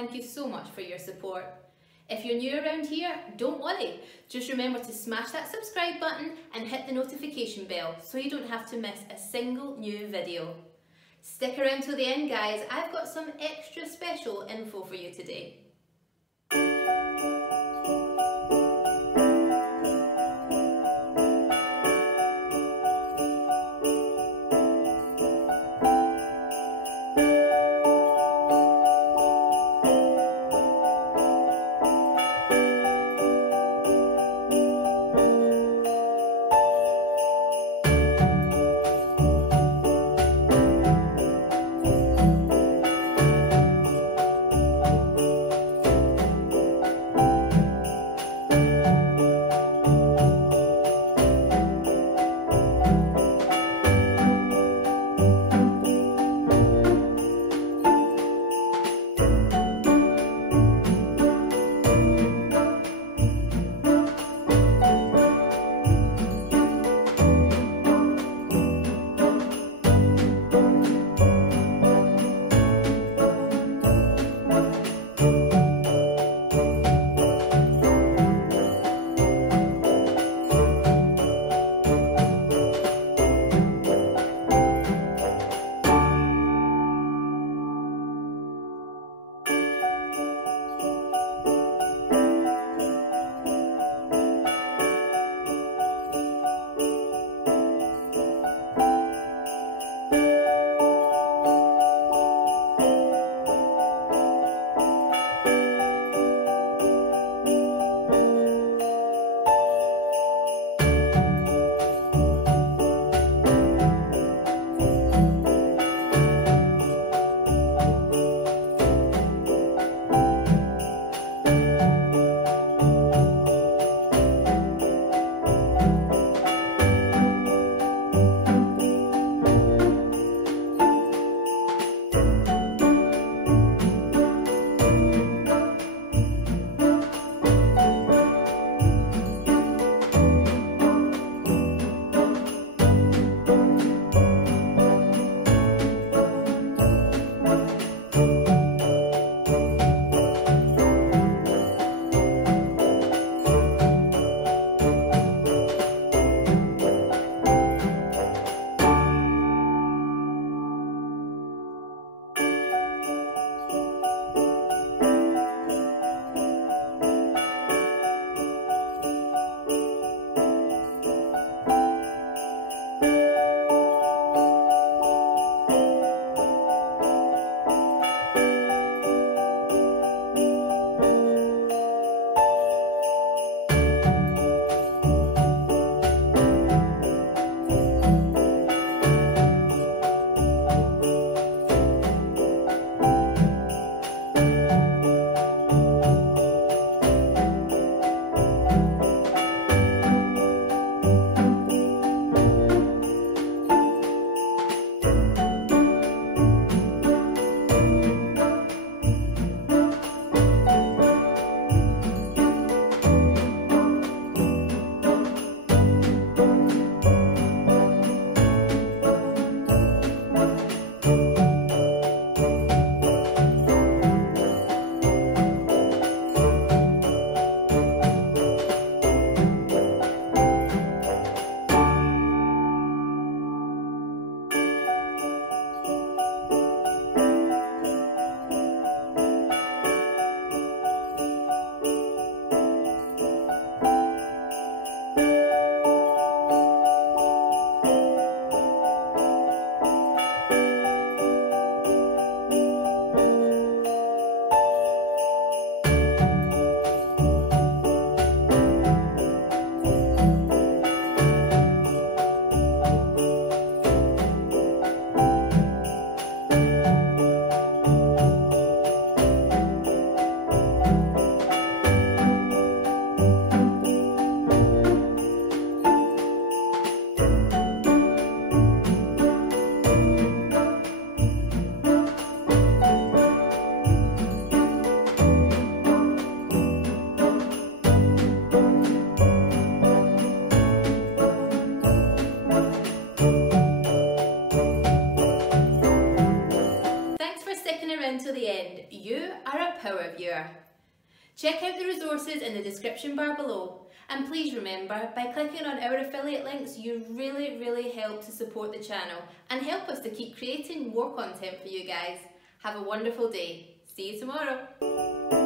thank you so much for your support. If you're new around here, don't worry. Just remember to smash that subscribe button and hit the notification bell so you don't have to miss a single new video. Stick around till the end, guys. I've got some extra special info for you today. ever. Check out the resources in the description bar below, and please remember, by clicking on our affiliate links you really help to support the channel and help us to keep creating more content for you guys. Have a wonderful day. See you tomorrow.